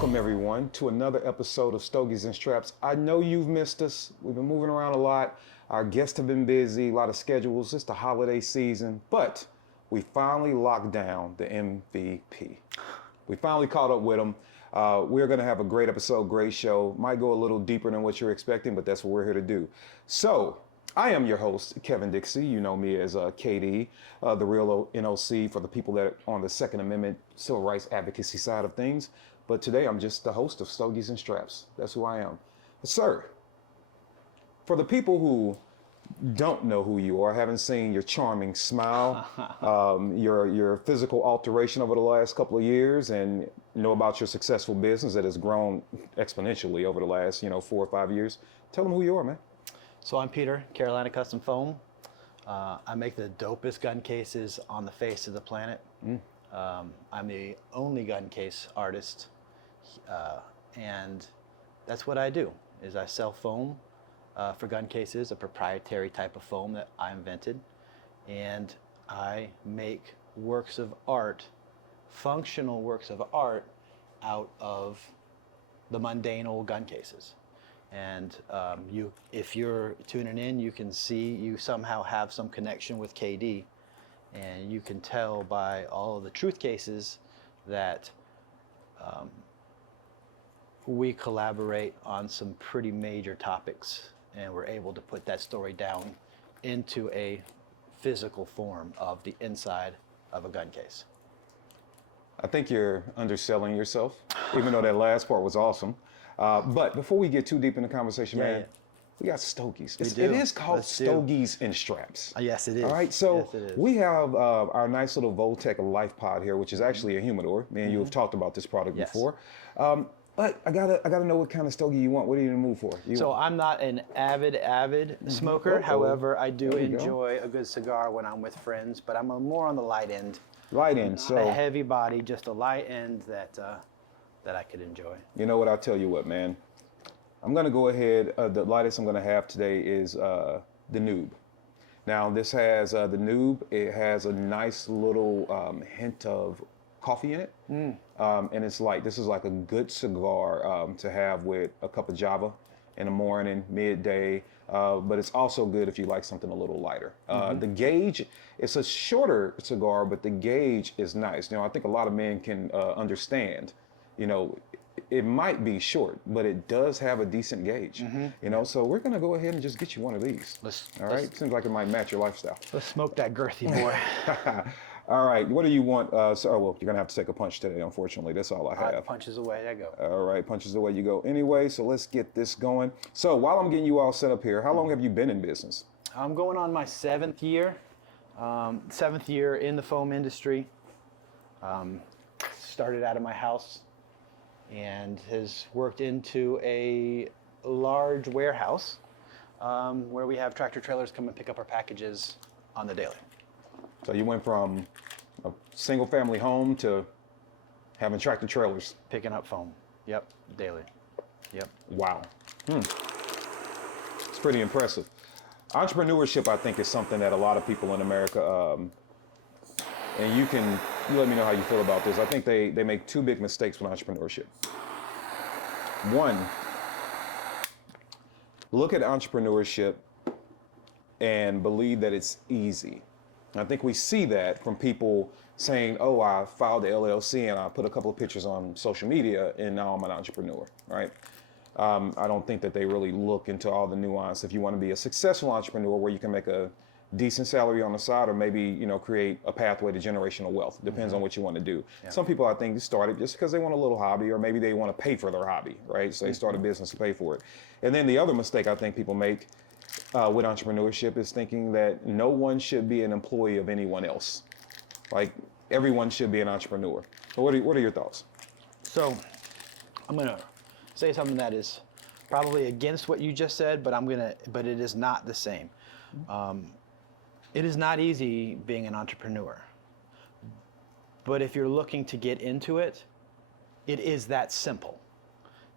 Welcome everyone to another episode of Stogies and Straps. I know you've missed us. We've been moving around a lot. Our guests have been busy, a lot of schedules. It's the holiday season, but we finally locked down the MVP. We finally caught up with him. We're going to have a great episode, great show. Might go a little deeper than what you're expecting, but that's what we're here to do. So, I am your host, Kevin Dixie. You know me as KD, the real NOC for the people that are on the Second Amendment civil rights advocacy side of things. But today I'm just the host of Stogies and Straps. That's who I am. Sir, for the people who don't know who you are, haven't seen your charming smile, your physical alteration over the last couple of years, and know about your successful business that has grown exponentially over the last 4 or 5 years, tell them who you are, man. So I'm Peter, Carolina Custom Foam. I make the dopest gun cases on the face of the planet. I'm the only gun case artist, and that's what I do, is I sell foam for gun cases, a proprietary type of foam that I invented, and I make works of art, functional works of art, out of the mundane old gun cases. And if you're tuning in, you can see you somehow have some connection with KD, and you can tell by all of the truth cases that we collaborate on some pretty major topics, and we're able to put that story down into a physical form of the inside of a gun case. I think you're underselling yourself, even though that last part was awesome. But before we get too deep in the conversation, man, we got Stogies. It is called Stogies and Straps. Yes, it is. All right, so yes, we have our nice little Voltec Life Pod here, which is actually a humidor. Me and you have talked about this product before. But I gotta know what kind of stogie you want. What are you in the mood for? I'm not an avid smoker. However, I do enjoy a good cigar when I'm with friends, but I'm more on the light end. Light end, not a heavy body, just a light end that I could enjoy. You know what? I'll tell you what, man. I'm gonna go ahead. The lightest I'm gonna have today is the Noob. Now this has the Noob. It has a nice little hint of coffee in it, and it's light. This is like a good cigar to have with a cup of Java in the morning, midday. But it's also good if you like something a little lighter. The gauge, it's a shorter cigar, but the gauge is nice. I think a lot of men can understand. It might be short, but it does have a decent gauge. So we're gonna go ahead and just get you one of these. All right, seems like it might match your lifestyle. Let's smoke that girthy boy. All right, what do you want? Well, you're gonna have to take a punch today, unfortunately. That's all I have. Punches away, I go. All right, punches away you go. Anyway, so let's get this going. So while I'm getting you all set up here, how long have you been in business? I'm going on my 7th year. 7th year in the foam industry. Started out of my house and has worked into a large warehouse where we have tractor trailers come and pick up our packages on the daily. So you went from a single family home to having tractor trailers. Picking up foam. Yep, daily. Yep. Wow. It's pretty impressive. Entrepreneurship, I think, is something that a lot of people in America, and you let me know how you feel about this. I think they make 2 big mistakes with entrepreneurship. One, look at entrepreneurship and believe that it's easy. I think we see that from people saying, oh, I filed the LLC and I put a couple of pictures on social media and now I'm an entrepreneur, right? I don't think that they really look into all the nuance. If you want to be a successful entrepreneur where you can make a decent salary on the side, or maybe create a pathway to generational wealth. Depends on what you want to do. Yeah. Some people, I think, started just because they want a little hobby, or maybe they want to pay for their hobby, right? So they start a business to pay for it. And then the other mistake I think people make with entrepreneurship is thinking that no one should be an employee of anyone else. Like everyone should be an entrepreneur. So what are your thoughts? So I'm gonna say something that is probably against what you just said, but but it is not the same. It is not easy being an entrepreneur, but if you're looking to get into it, it is that simple.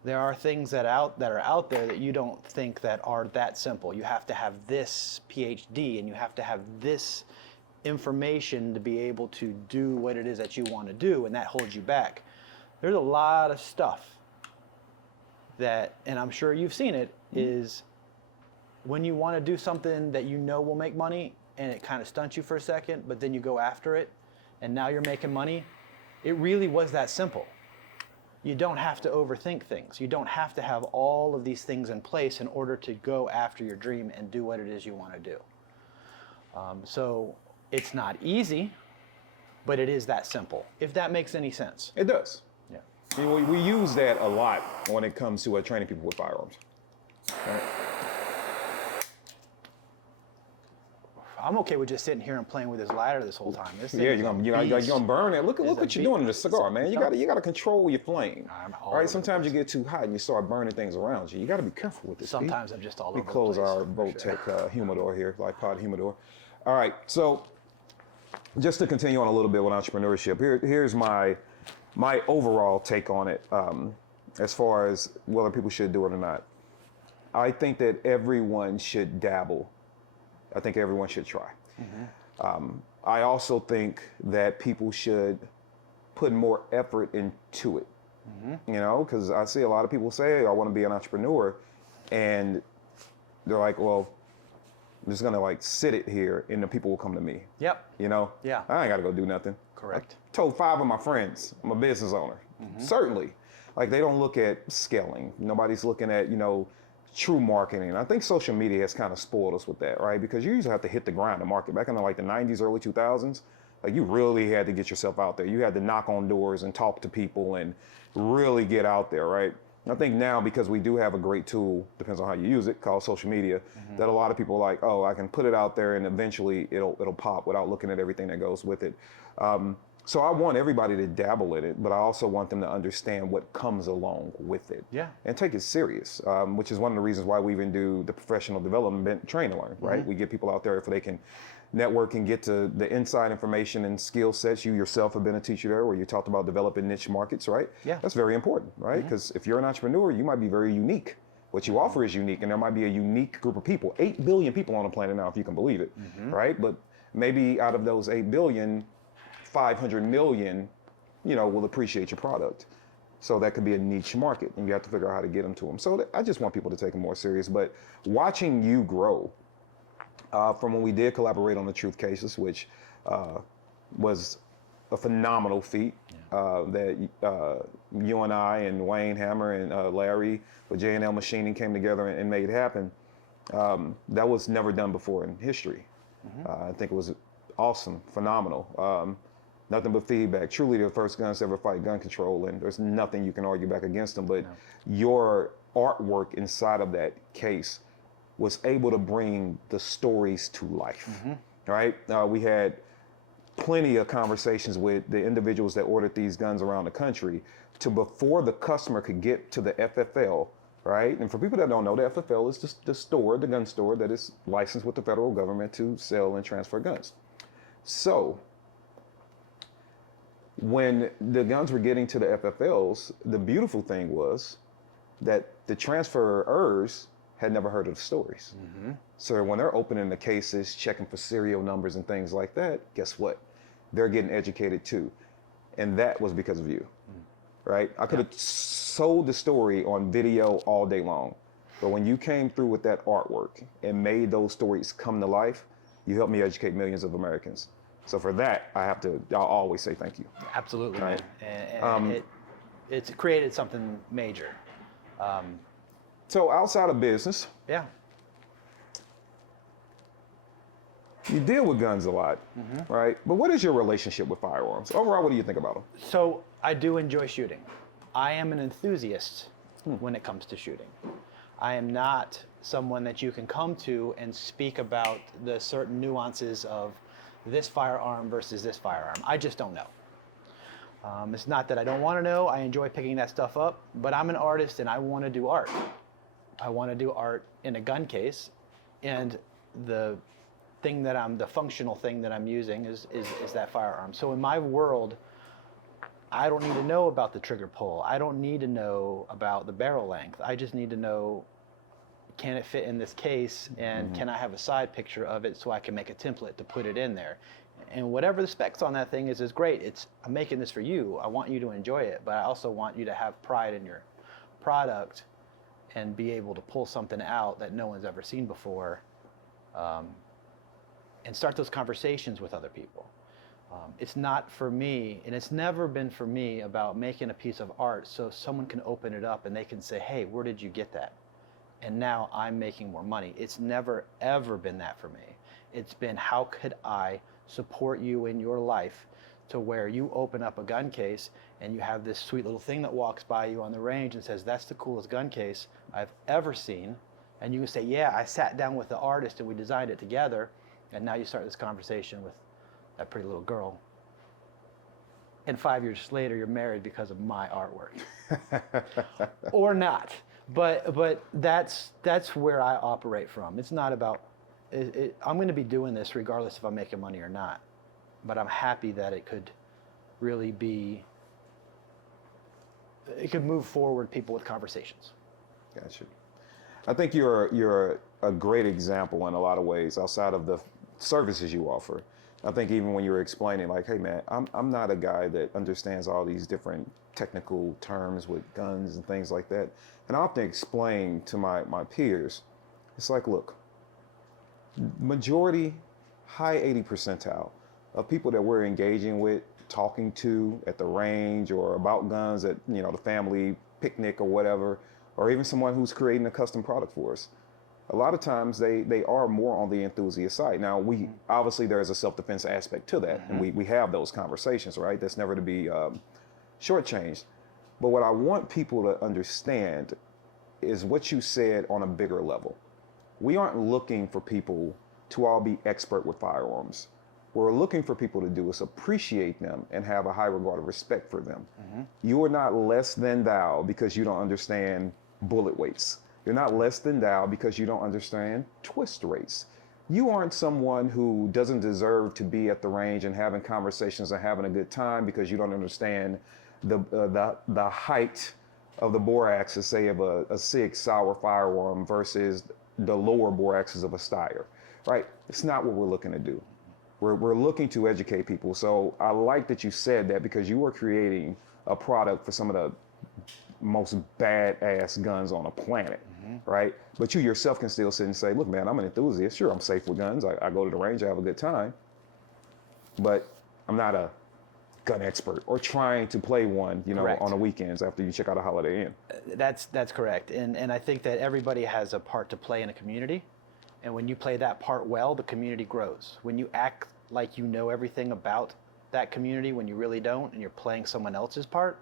There are things that are out there that you don't think that are that simple. You have to have this PhD and you have to have this information to be able to do what it is that you want to do, and that holds you back. There's a lot of stuff that, and I'm sure you've seen it, is when you want to do something that you know will make money and it kind of stunts you for a second, but then you go after it and now you're making money. It really was that simple. You don't have to overthink things. You don't have to have all of these things in place in order to go after your dream and do what it is you want to do. So it's not easy, but it is that simple, if that makes any sense. It does. Yeah. I mean, we use that a lot when it comes to training people with firearms. Right? I'm okay with just sitting here and playing with this lighter this whole time. This thing Yeah, is you're a gonna beast. burn it. Look It's what a you're doing in the cigar, man. You Some- gotta control your flame. I'm all over Right? the Sometimes you place. get too hot and you start burning things around you. You gotta be careful with this. Pete. Sometimes I'm just all We over close the place. our Votech humidor here, like pod humidor. All right, so just to continue on a little bit with entrepreneurship, here's my overall take on it, as far as whether people should do it or not. I think that everyone should dabble. I think everyone should try. I also think that people should put more effort into it. You know, because I see a lot of people say, hey, I want to be an entrepreneur, and they're like, well, I'm just gonna like sit it here and the people will come to me. Yep. You know? Yeah. I ain't gotta go do nothing. Correct. I told 5 of my friends I'm a business owner. Certainly. Like they don't look at scaling. Nobody's looking at, true marketing. I think social media has kind of spoiled us with that, right? Because you usually have to hit the ground to market. Back in the 90s, early 2000s, like you really had to get yourself out there. You had to knock on doors and talk to people and really get out there, right? I think now, because we do have a great tool, depends on how you use it, called social media, that a lot of people are like, oh, I can put it out there and eventually it'll pop without looking at everything that goes with it. So I want everybody to dabble in it, but I also want them to understand what comes along with it. Yeah. And take it serious, which is one of the reasons why we even do the professional development train to learn, right? We get people out there if they can network and get to the inside information and skill sets. You yourself have been a teacher there where you talked about developing niche markets, right? Yeah. That's very important, right? Because if you're an entrepreneur, you might be very unique. What you offer is unique, and there might be a unique group of people. 8 billion people on the planet now, if you can believe it, right? But maybe out of those 8 billion, 500 million, will appreciate your product. So that could be a niche market, and you have to figure out how to get them to them. So I just want people to take it more serious. But watching you grow, from when we did collaborate on the Truth Cases, which was a phenomenal feat, that you and I and Wayne Hammer and Larry with J&L Machining came together and made happen. That was never done before in history. I think it was awesome, phenomenal. Nothing but feedback. Truly the first guns to ever fight gun control, and there's nothing you can argue back against them. But your artwork inside of that case was able to bring the stories to life, right? We had plenty of conversations with the individuals that ordered these guns around the country to before the customer could get to the FFL, right? And for people that don't know, the FFL is the gun store that is licensed with the federal government to sell and transfer guns. So when the guns were getting to the FFLs, the beautiful thing was that the transferors had never heard of the stories. So when they're opening the cases, checking for serial numbers and things like that, guess what? They're getting educated too. And that was because of you, right? I could have sold the story on video all day long, but when you came through with that artwork and made those stories come to life, you helped me educate millions of Americans. So for that, I'll always say thank you. Absolutely, Right. man. And it's created something major. So outside of business, Yeah. you deal with guns a lot, right? But what is your relationship with firearms? Overall, what do you think about them? So I do enjoy shooting. I am an enthusiast when it comes to shooting. I am not someone that you can come to and speak about the certain nuances of this firearm versus this firearm. I just don't know. It's not that I don't want to know. I enjoy picking that stuff up, but I'm an artist and I want to do art. I want to do art in a gun case, and the functional thing that I'm using is that firearm. So in my world, I don't need to know about the trigger pull. I don't need to know about the barrel length. I just need to know, can it fit in this case, and can I have a side picture of it so I can make a template to put it in there. And whatever the specs on that thing is great. I'm making this for you. I want you to enjoy it, but I also want you to have pride in your product and be able to pull something out that no one's ever seen before, and start those conversations with other people. It's not for me, and it's never been for me, about making a piece of art so someone can open it up and they can say, hey, where did you get that? And now I'm making more money. It's never, ever been that for me. It's been, how could I support you in your life to where you open up a gun case and you have this sweet little thing that walks by you on the range and says, that's the coolest gun case I've ever seen. And you can say, yeah, I sat down with the artist and we designed it together. And now you start this conversation with that pretty little girl. And 5 years later, you're married because of my artwork. Or not. But that's where I operate from. It's not about, I'm going to be doing this regardless if I'm making money or not. But I'm happy that it could really be, it could move forward people with conversations. Gotcha. I think you're a great example in a lot of ways outside of the services you offer. I think even when you were explaining, like, hey man, I'm not a guy that understands all these different technical terms with guns and things like that. And I often explain to my peers, it's like, look, majority, high 80 percentile of people that we're engaging with, talking to at the range or about guns at, you know, the family picnic or whatever, or even someone who's creating a custom product for us, a lot of times they are more on the enthusiast side. Now, we obviously there is a self-defense aspect to that, and we have those conversations, right? That's never to be shortchanged. But what I want people to understand is what you said on a bigger level. We aren't looking for people to all be expert with firearms. What we're looking for people to do is appreciate them and have a high regard of respect for them. You are not less than thou because you don't understand bullet weights. You're not less than thou because you don't understand twist rates. You aren't someone who doesn't deserve to be at the range and having conversations and having a good time because you don't understand the height of the bore axis, say, of a SIG Sauer firearm versus the lower bore axis of a Steyr, right? It's not what we're looking to do. We're looking to educate people. So I like that you said that, because you are creating a product for some of the most badass guns on the planet, right? But you yourself can still sit and say, look, man, I'm an enthusiast. Sure, I'm safe with guns. I go to the range, I have a good time. But I'm not a gun expert or trying to play one, you know, Correct. on the weekends after you check out a Holiday Inn. That's correct. And I think that everybody has a part to play in a community. And when you play that part well, the community grows. When you act like you know everything about that community when you really don't, and you're playing someone else's part,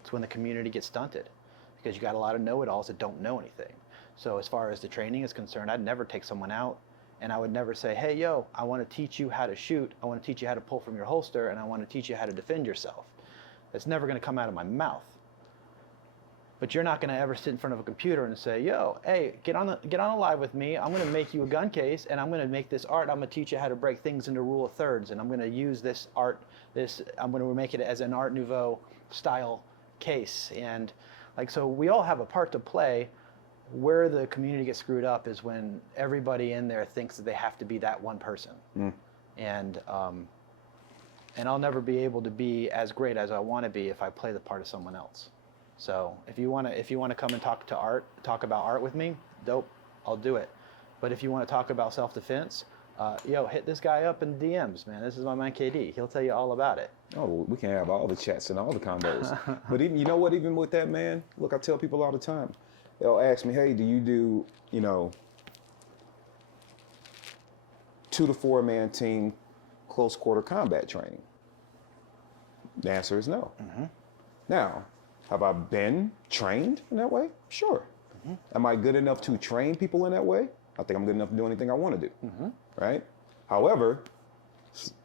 it's when the community gets stunted, because you got a lot of know-it-alls that don't know anything. So as far as the training is concerned, I'd never take someone out and I would never say, hey, yo, I want to teach you how to shoot. I want to teach you how to pull from your holster, and I want to teach you how to defend yourself. That's never going to come out of my mouth. But you're not going to ever sit in front of a computer and say, yo, hey, get on a live with me. I'm going to make you a gun case, and I'm going to make this art. I'm going to teach you how to break things into rule of thirds, and I'm going to use this art, I'm going to make it as an Art Nouveau style case. And like, so we all have a part to play. Where the community gets screwed up is when everybody in there thinks that they have to be that one person. And I'll never be able to be as great as I want to be if I play the part of someone else. So if you want to come and talk about art with me, dope, I'll do it. But if you want to talk about self-defense, yo, hit this guy up in DMs, man. This is my man KD. He'll tell you all about it. Oh, we can have all the chats and all the combos. But even, you know what, even with that, man, look, I tell people all the time, they'll ask me, hey, do you do, 2 to 4 man team close quarter combat training? The answer is no. Now, have I been trained in that way? Sure. Am I good enough to train people in that way? I think I'm good enough to do anything I want to do, right? However,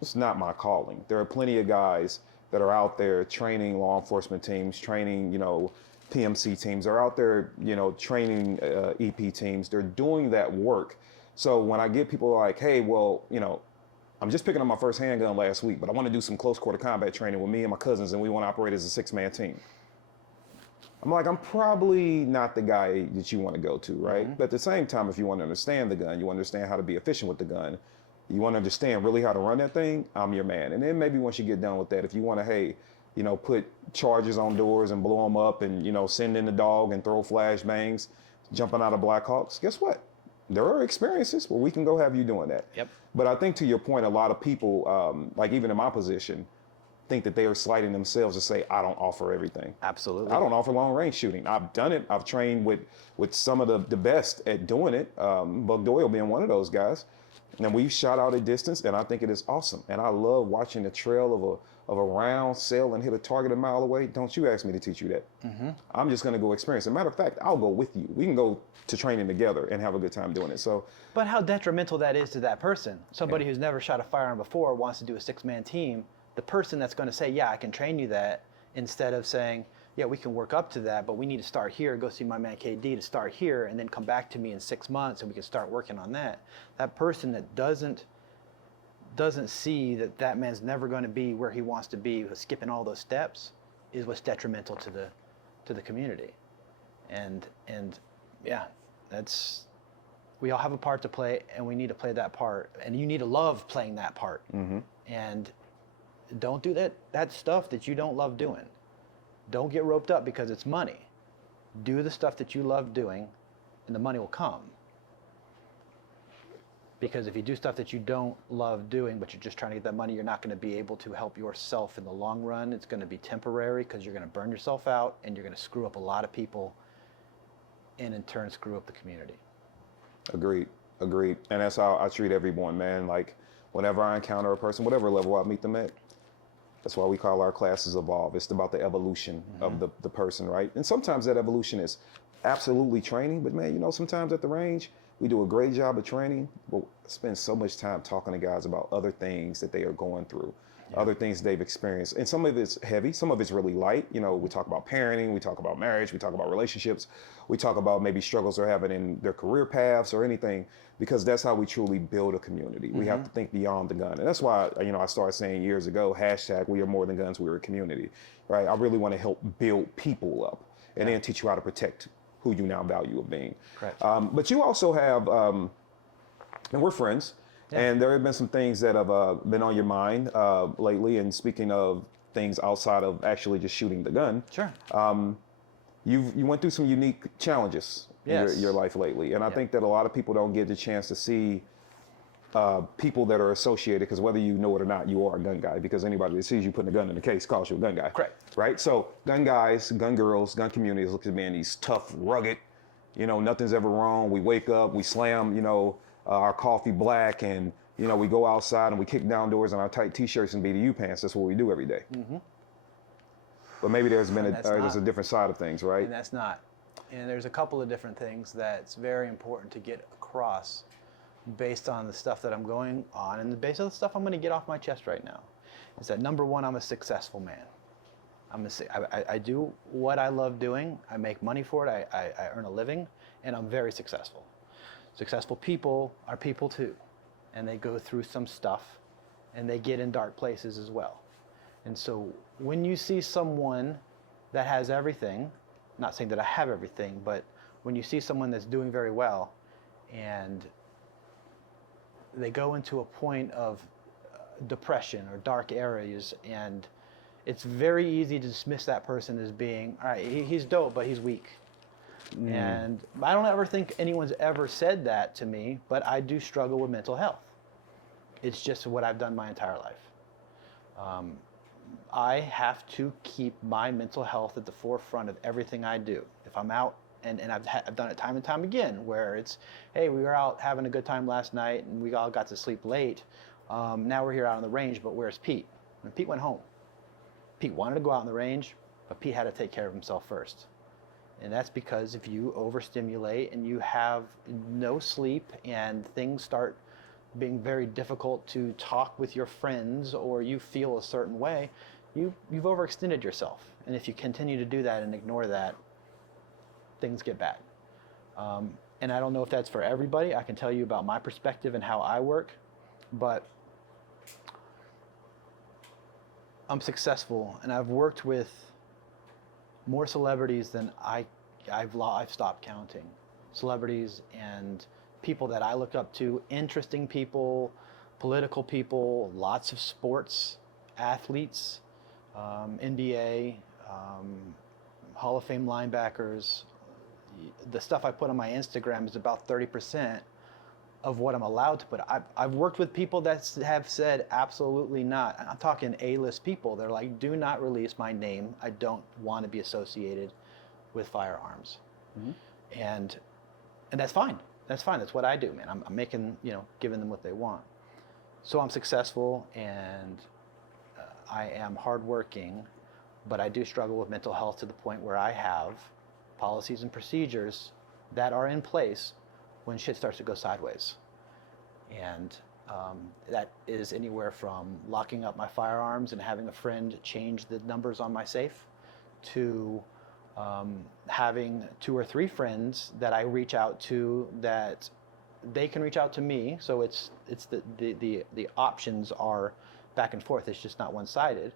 it's not my calling. There are plenty of guys that are out there training law enforcement teams, training, PMC teams. They're out there, training EP teams. They're doing that work. So when I get people like, hey, well, I'm just picking up my first handgun last week, but I want to do some close quarter combat training with me and my cousins, and we want to operate as a 6-man team. I'm like, I'm probably not the guy that you want to go to, right? But at the same time, if you want to understand the gun, you understand how to be efficient with the gun, you want to understand really how to run that thing, I'm your man. And then maybe once you get done with that, if you want to, hey, put charges on doors and blow them up and, send in the dog and throw flashbangs, jumping out of Blackhawks, guess what? There are experiences where we can go have you doing that. Yep. But I think to your point, a lot of people, like even in my position, think that they are slighting themselves to say, I don't offer everything. Absolutely. I don't offer long range shooting. I've done it. I've trained with some of the best at doing it. Buck Doyle being one of those guys. And we've shot out at distance, and I think it is awesome. And I love watching the trail of a round sail and hit a target a mile away. Don't you ask me to teach you that. I'm just going to go experience it. Matter of fact, I'll go with you. We can go to training together and have a good time doing it. So, but how detrimental that is to that person. Somebody who's never shot a firearm before wants to do a 6-man team. The person that's going to say, yeah, I can train you that, instead of saying, yeah, we can work up to that, but we need to start here, go see my man KD to start here, and then come back to me in 6 months and we can start working on that. That person that doesn't see that that man's never going to be where he wants to be, skipping all those steps, is what's detrimental to the community. And yeah, we all have a part to play, and we need to play that part, and you need to love playing that part. And don't do that stuff that you don't love doing. Don't get roped up because it's money. Do the stuff that you love doing, and the money will come. Because if you do stuff that you don't love doing, but you're just trying to get that money, you're not going to be able to help yourself in the long run. It's going to be temporary because you're going to burn yourself out, and you're going to screw up a lot of people, and in turn screw up the community. Agreed. And that's how I treat everyone, man. Like, whenever I encounter a person, whatever level I meet them at, that's why we call our classes Evolve. It's about the evolution of the person, right? And sometimes that evolution is absolutely training, but man, sometimes at the range, we do a great job of training, but spend so much time talking to guys about other things that they are going through, other things they've experienced. And some of it's heavy, some of it's really light. We talk about parenting, we talk about marriage, we talk about relationships, we talk about maybe struggles they're having in their career paths or anything, because that's how we truly build a community. We have to think beyond the gun. And that's why, I started saying years ago, hashtag, we are more than guns, we're a community, right? I really want to help build people up and then teach you how to protect who you now value of being. Correct. But you also have, and we're friends, and there have been some things that have been on your mind lately. And speaking of things outside of actually just shooting the gun, Sure. You went through some unique challenges in your life lately. And I think that a lot of people don't get the chance to see people that are associated, because whether you know it or not, you are a gun guy, because anybody that sees you putting a gun in the case calls you a gun guy. Correct. Right? So gun guys, gun girls, gun communities look at me and these tough, rugged, nothing's ever wrong. We wake up, we slam, our coffee black, and, we go outside and we kick down doors in our tight t-shirts and BDU pants. That's what we do every day. But maybe there's a different side of things, right? And that's not. And there's a couple of different things that's very important to get across based on the stuff that I'm going on and based on the stuff I'm going to get off my chest right now. Is that, number one, I'm a successful man. I do what I love doing. I make money for it. I earn a living, and I'm very successful. Successful people are people too, and they go through some stuff, and they get in dark places as well. And so when you see someone that has everything, not saying that I have everything, but when you see someone that's doing very well, and they go into a point of depression or dark areas, and it's very easy to dismiss that person as being, all right, he's dope, but he's weak. And I don't ever think anyone's ever said that to me, but I do struggle with mental health. It's just what I've done my entire life. I have to keep my mental health at the forefront of everything I do. If I'm out, and I've done it time and time again, where it's, hey, we were out having a good time last night and we all got to sleep late. Now we're here out on the range, but where's Pete? And Pete went home. Pete wanted to go out on the range, but Pete had to take care of himself first. And that's because if you overstimulate and you have no sleep and things start being very difficult to talk with your friends, or you feel a certain way, you've overextended yourself. And if you continue to do that and ignore that, things get bad. And I don't know if that's for everybody. I can tell you about my perspective and how I work, but I'm successful, and I've worked with more celebrities than I've stopped counting. Celebrities and people that I look up to, interesting people, political people, lots of sports, athletes, NBA, Hall of Fame linebackers, the stuff I put on my Instagram is about 30% of what I'm allowed to put. I've worked with people that have said absolutely not. I'm talking A-list people. They're like, do not release my name. I don't want to be associated with firearms. And that's fine. That's fine. That's what I do, man. I'm making, giving them what they want. So I'm successful, and I am hardworking, but I do struggle with mental health to the point where I have policies and procedures that are in place when shit starts to go sideways. And that is anywhere from locking up my firearms and having a friend change the numbers on my safe to having 2 or 3 friends that I reach out to that they can reach out to me. So it's the options are back and forth. It's just not one-sided.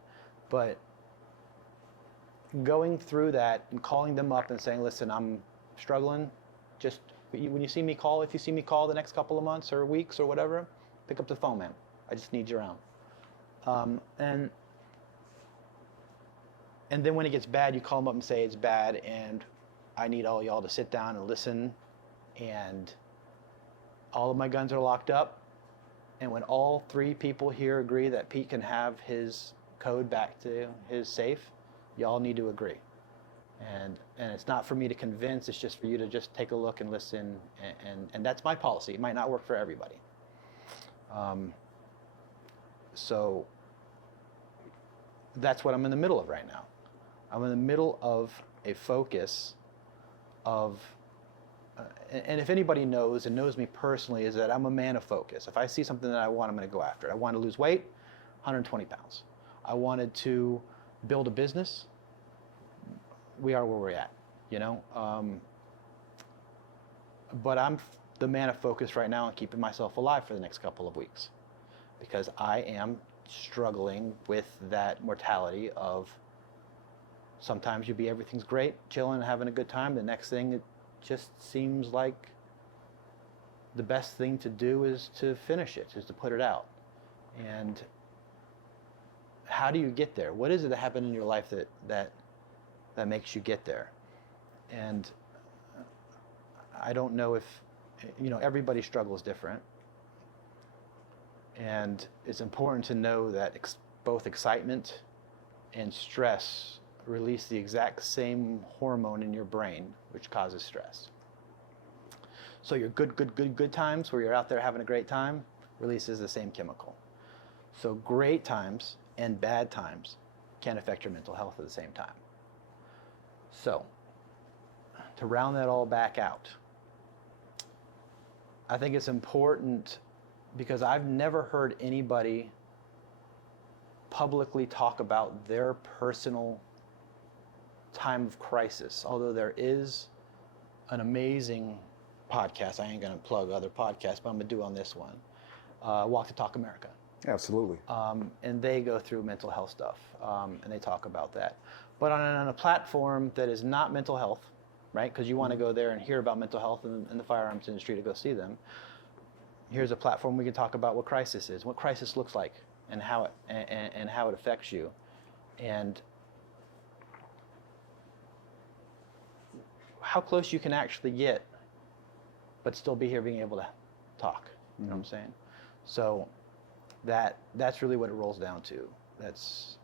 But going through that and calling them up and saying, listen, I'm struggling. Just when you see me call, if you see me call the next couple of months or weeks or whatever, pick up the phone, man. I just need you around. And then when it gets bad, you call them up and say it's bad, and I need all y'all to sit down and listen. And all of my guns are locked up. And when all 3 people here agree that Pete can have his code back to his safe, y'all need to agree. And it's not for me to convince, it's just for you to just take a look and listen. And that's my policy. It might not work for everybody. So that's what I'm in the middle of right now. I'm in the middle of a focus of, and if anybody knows and knows me personally, is that I'm a man of focus. If I see something that I want, I'm going to go after it. I want to lose weight, 120 pounds. I wanted to build a business. We are where we're at, but I'm the man of focus right now and keeping myself alive for the next couple of weeks, because I am struggling with that mortality of sometimes everything's great, chilling and having a good time. The next thing, it just seems like the best thing to do is to finish it, is to put it out. And how do you get there? What is it that happened in your life that makes you get there? And I don't know if, everybody's struggle is different. And it's important to know that both excitement and stress release the exact same hormone in your brain, which causes stress. So your good times, where you're out there having a great time, releases the same chemical. So great times and bad times can affect your mental health at the same time. So, to round that all back out, I think it's important, because I've never heard anybody publicly talk about their personal time of crisis, although there is an amazing podcast. I ain't going to plug other podcasts, but I'm going to do on this one, Walk to Talk America. Absolutely. And they go through mental health stuff, and they talk about that. But on a platform that is not mental health, right? Because you want to go there and hear about mental health in the firearms industry to go see them. Here's a platform we can talk about what crisis is, what crisis looks like, and how it affects you, and how close you can actually get, but still be here being able to talk. You know what I'm saying? So that's really what it rolls down to. That's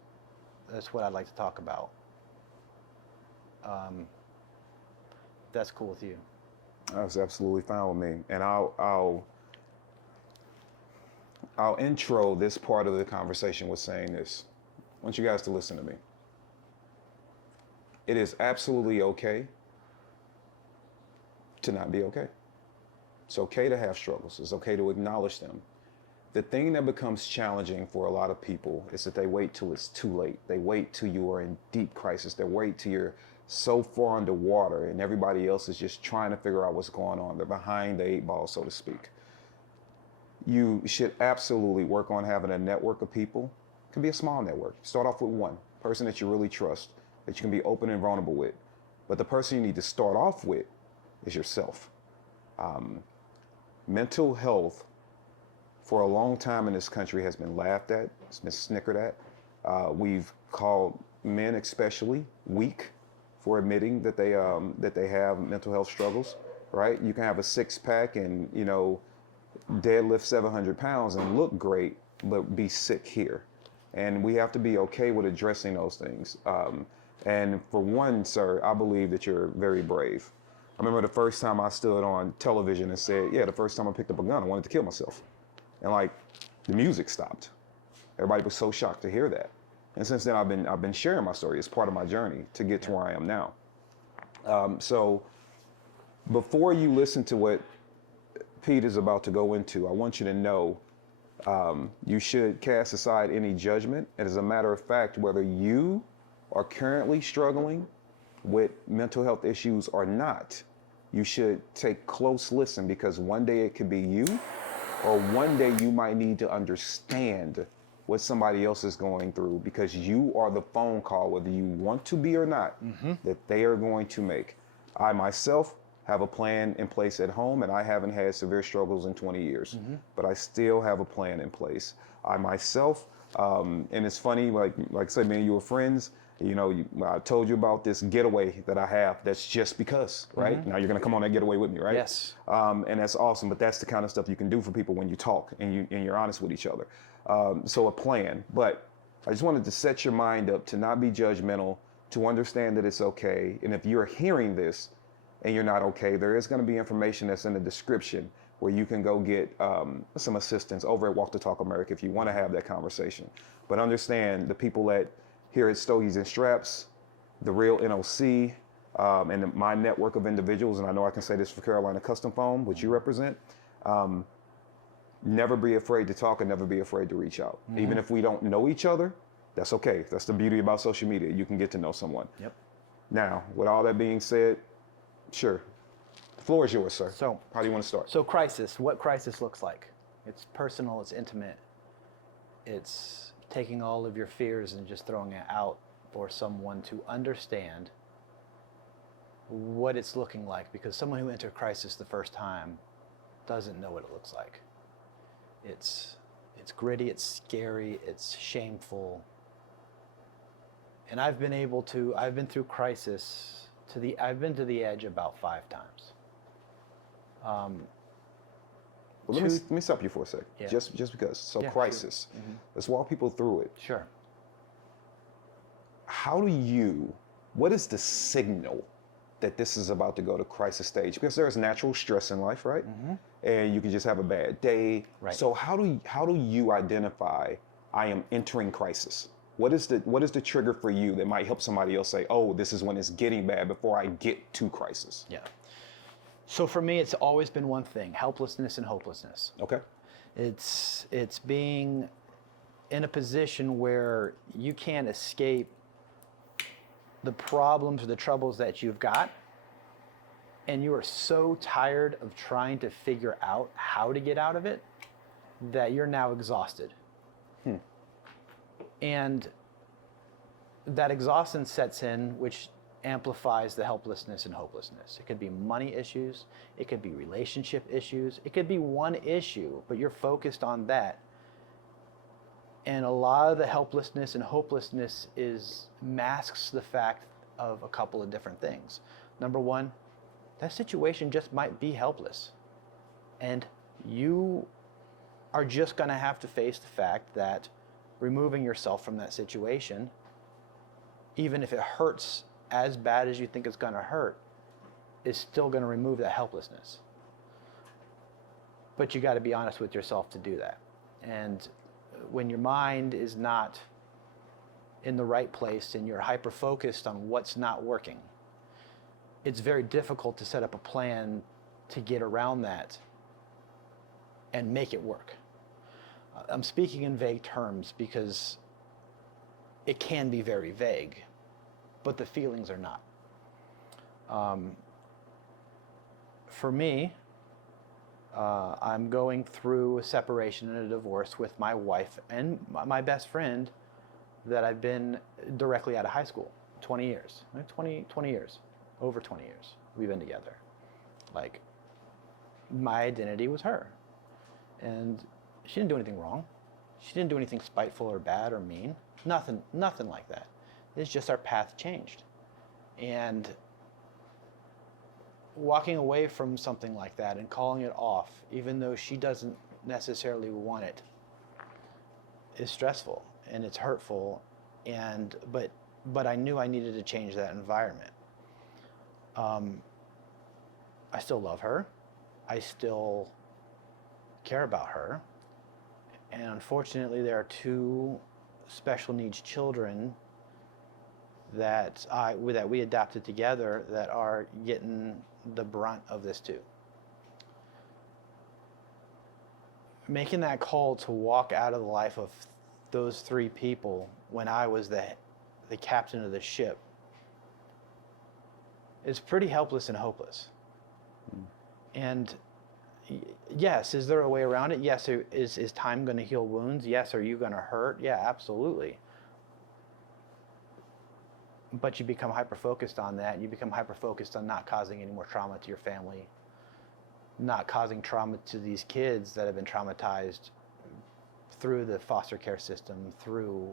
what I'd like to talk about. That's cool with you. That's absolutely fine with me. And I'll intro this part of the conversation with saying this. I want you guys to listen to me. It is absolutely okay to not be okay. It's okay to have struggles. It's okay to acknowledge them. The thing that becomes challenging for a lot of people is that they wait till it's too late. They wait till you are in deep crisis. They wait till you're so far underwater and everybody else is just trying to figure out what's going on. They're behind the 8 ball, so to speak. You should absolutely work on having a network of people. It can be a small network. Start off with one person that you really trust, that you can be open and vulnerable with. But the person you need to start off with is yourself. Mental health for a long time in this country has been laughed at. It's been snickered at. We've called men especially weak for admitting that they have mental health struggles, right? You can have a six pack and deadlift 700 pounds and look great, but be sick here. And we have to be okay with addressing those things. And for one, sir, I believe that you're very brave. I remember the first time I stood on television and said, yeah, the first time I picked up a gun, I wanted to kill myself. And like, the music stopped. Everybody was so shocked to hear that. And since then, I've been sharing my story as part of my journey to get to where I am now. So before you listen to what Pete is about to go into, I want you to know you should cast aside any judgment. And as a matter of fact, whether you are currently struggling with mental health issues or not, you should take close listen, because one day it could be you, or one day you might need to understand what somebody else is going through, because you are the phone call, whether you want to be or not, that they are going to make. I myself have a plan in place at home, and I haven't had severe struggles in 20 years, but I still have a plan in place. I myself, and it's funny, like I said, me and you were friends. I told you about this getaway that I have. That's just because, right? Now you're gonna come on that getaway with me, right? Yes. And that's awesome. But that's the kind of stuff you can do for people when you talk and you're honest with each other. So a plan. But I just wanted to set your mind up to not be judgmental, to understand that it's okay. And if you're hearing this and you're not okay, there is going to be information that's in the description where you can go get some assistance over at Walk the Talk America if you want to have that conversation. But understand, the people here at Stogies and Straps, the real NOC, and my network of individuals, and I know I can say this for Carolina Custom Foam, which you represent, never be afraid to talk and never be afraid to reach out. Even if we don't know each other, that's okay. That's the beauty about social media. You can get to know someone. Yep. Now, with all that being said, sure. The floor is yours, sir. So, how do you want to start? So crisis, what crisis looks like. It's personal, it's intimate. It's taking all of your fears and just throwing it out for someone to understand what it's looking like, because someone who entered crisis the first time doesn't know what it looks like. It's gritty, it's scary, it's shameful. And I've been through crisis I've been to the edge about 5 times. Well, let me stop you for a sec. Yeah. Just because. So Yeah, crisis. sure. Let's walk people through it. Sure. What is the signal that this is about to go to crisis stage? Because there's natural stress in life, right? And you can just have a bad day. Right. So how do you identify I am entering crisis? What is the trigger for you that might help somebody else say, oh, this is when it's getting bad before I get to crisis? Yeah. So for me, it's always been one thing: helplessness and hopelessness. Okay. It's being in a position where you can't escape the problems or the troubles that you've got, and you are so tired of trying to figure out how to get out of it that you're now exhausted. And that exhaustion sets in, which amplifies the helplessness and hopelessness. It could be money issues, it could be relationship issues, it could be one issue, but you're focused on that. And a lot of the helplessness and hopelessness masks the fact of a couple of different things. Number one, that situation just might be helpless. And you are just going to have to face the fact that removing yourself from that situation, even if it hurts as bad as you think it's going to hurt, is still going to remove that helplessness. But you got to be honest with yourself to do that. And when your mind is not in the right place and you're hyper-focused on what's not working, it's very difficult to set up a plan to get around that and make it work. I'm speaking in vague terms because it can be very vague, but the feelings are not. For me, I'm going through a separation and a divorce with my wife and my best friend that I've been directly out of high school. 20 years, right? 20 years, over 20 years we've been together. Like, my identity was her. And she didn't do anything wrong. She didn't do anything spiteful or bad or mean. Nothing like that. It's just our path changed. And walking away from something like that and calling it off, even though she doesn't necessarily want it, is stressful and it's hurtful. And but I knew I needed to change that environment. I still love her. I still care about her. And unfortunately, there are two special needs children that we adopted together that are getting the brunt of this too. Making that call to walk out of the life of those three people when I was the captain of the ship is pretty helpless and hopeless. And yes, is there a way around it? Yes. Is time going to heal wounds? Yes. Are you going to hurt? Yeah, absolutely. But you become hyper-focused on that. You become hyper-focused on not causing any more trauma to your family, not causing trauma to these kids that have been traumatized through the foster care system, through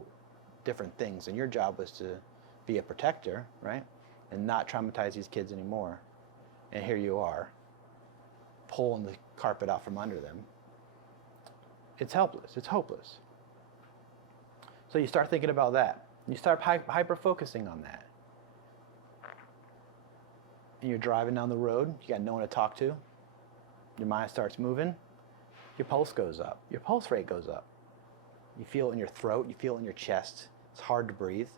different things. And your job was to be a protector, right? And not traumatize these kids anymore. And here you are, pulling the carpet out from under them. It's helpless. It's hopeless. So you start thinking about that. You start hyper-focusing on that. And you're driving down the road. You got no one to talk to. Your mind starts moving. Your pulse goes up. Your pulse rate goes up. You feel it in your throat. You feel it in your chest. It's hard to breathe.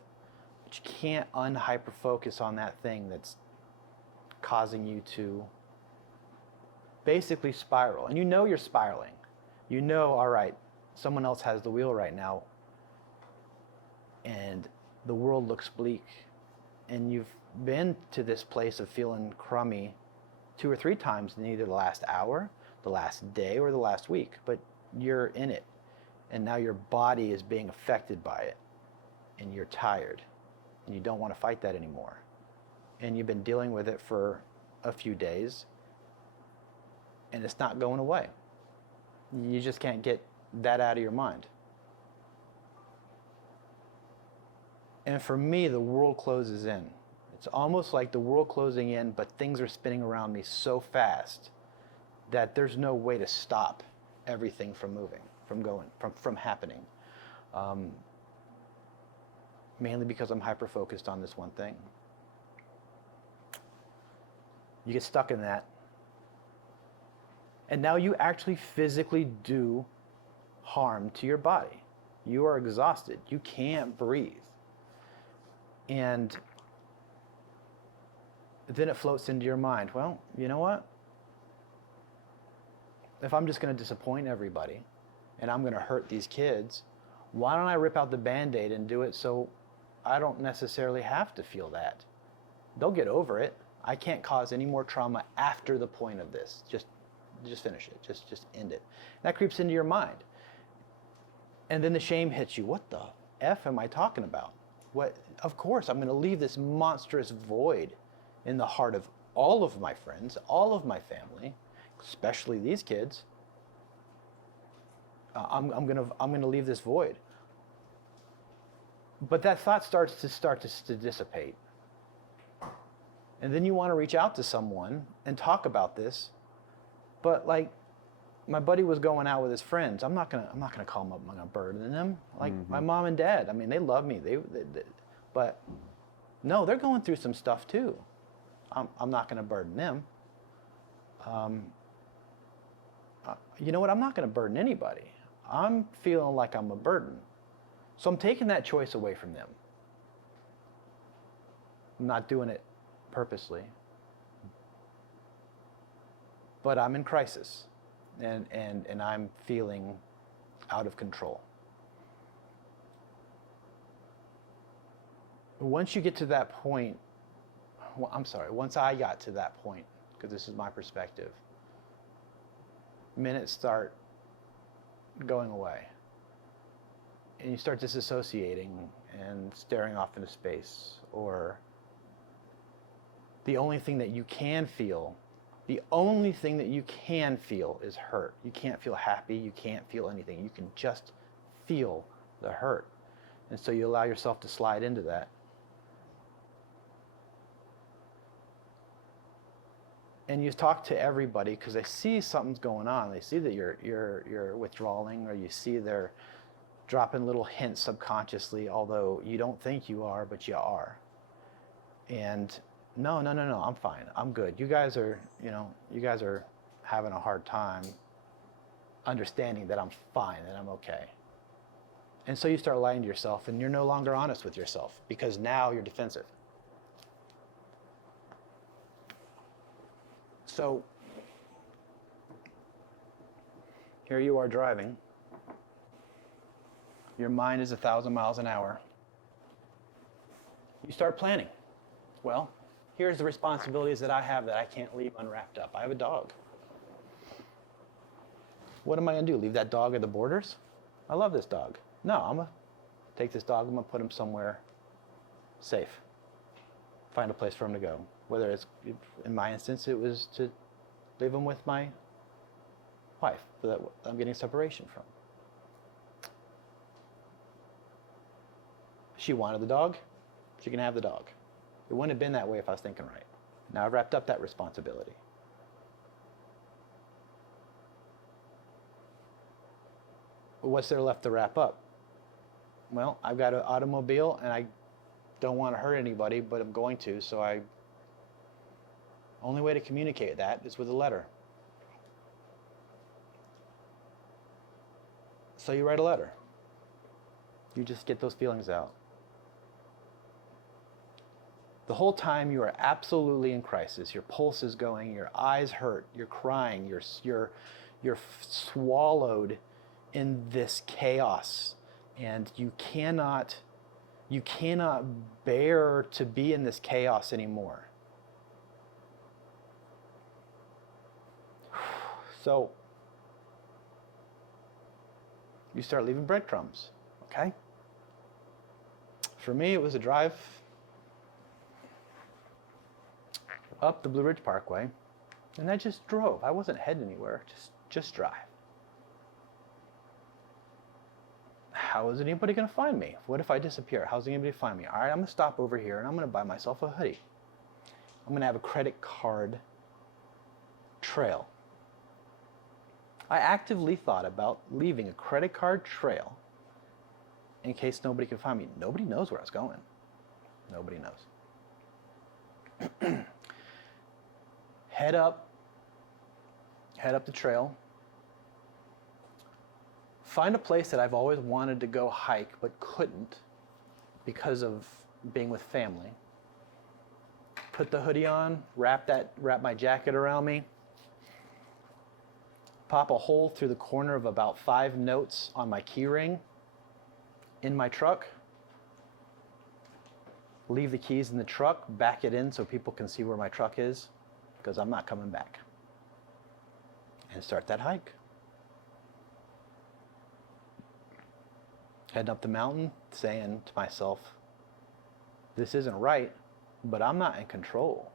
But you can't unhyper-focus on that thing that's causing you to basically spiral. And you know you're spiraling. You know, all right, someone else has the wheel right now. And the world looks bleak. And you've been to this place of feeling crummy 2 or 3 times in either the last hour, the last day, or the last week. But you're in it. And now your body is being affected by it. And you're tired. And you don't want to fight that anymore. And you've been dealing with it for a few days. And it's not going away. You just can't get that out of your mind. And for me, the world closes in. It's almost like the world closing in, but things are spinning around me so fast that there's no way to stop everything from moving, from happening. Mainly because I'm hyper-focused on this one thing. You get stuck in that. And now you actually physically do harm to your body. You are exhausted. You can't breathe. And then it floats into your mind, well, you know what? If I'm just going to disappoint everybody and I'm going to hurt these kids, why don't I rip out the Band-Aid and do it so I don't necessarily have to feel that? They'll get over it. I can't cause any more trauma after the point of this. Just finish it. Just end it. That creeps into your mind. And then the shame hits you. What the F am I talking about? What? Of course, I'm going to leave this monstrous void in the heart of all of my friends, all of my family, especially these kids. I'm going to leave this void. But that thought starts to dissipate. And then you want to reach out to someone and talk about this. But like my buddy was going out with his friends. I'm not gonna call them up. I'm not gonna burden them. Like my mom and dad. I mean, they love me. But no, they're going through some stuff too. I'm not gonna burden them. You know what? I'm not gonna burden anybody. I'm feeling like I'm a burden, so I'm taking that choice away from them. I'm not doing it purposely. But I'm in crisis, and I'm feeling out of control. Once you get to that point, once I got to that point, because this is my perspective, minutes start going away. And you start disassociating and staring off into space, or the only thing that you can feel is hurt. You can't feel happy. You can't feel anything. You can just feel the hurt. And so you allow yourself to slide into that. and you talk to everybody because they see something's going on. They see that you're withdrawing, or you see they're dropping little hints subconsciously, although you don't think you are, but you are. And no, I'm fine. I'm good. You guys are having a hard time understanding that I'm fine and I'm okay. And so you start lying to yourself, and you're no longer honest with yourself because now you're defensive. So here you are driving. Your mind is 1,000 miles an hour. You start planning. Well, here's the responsibilities that I have that I can't leave unwrapped up. I have a dog. What am I going to do? Leave that dog at the borders? I love this dog. No, I'm going to take this dog, I'm going to put him somewhere safe. Find a place for him to go. Whether it's, in my instance, it was to leave him with my wife that I'm getting separation from. She wanted the dog, she can have the dog. It wouldn't have been that way if I was thinking right. Now I've wrapped up that responsibility. What's there left to wrap up? Well, I've got an automobile and I don't want to hurt anybody, but I'm going to, so only way to communicate that is with a letter. So you write a letter. You just get those feelings out. The whole time you are absolutely in crisis. Your pulse is going, your eyes hurt, you're crying, you're swallowed in this chaos, and you cannot bear to be in this chaos anymore. So you start leaving breadcrumbs, okay? For me, it was a drive up the Blue Ridge Parkway, and I just drove. I wasn't heading anywhere, just drive. How is anybody going to find me? What if I disappear? How's anybody find me? All right, I'm going to stop over here and I'm going to buy myself a hoodie. I'm going to have a credit card trail. I actively thought about leaving a credit card trail in case nobody can find me. Nobody knows where I was going. Nobody knows. Head up the trail. Find a place that I've always wanted to go hike but couldn't because of being with family. Put the hoodie on, wrap my jacket around me, pop a hole through the corner of about 5 notes on my key ring in my truck, leave the keys in the truck, back it in so people can see where my truck is, because I'm not coming back, and start that hike. Heading up the mountain, saying to myself, this isn't right, but I'm not in control.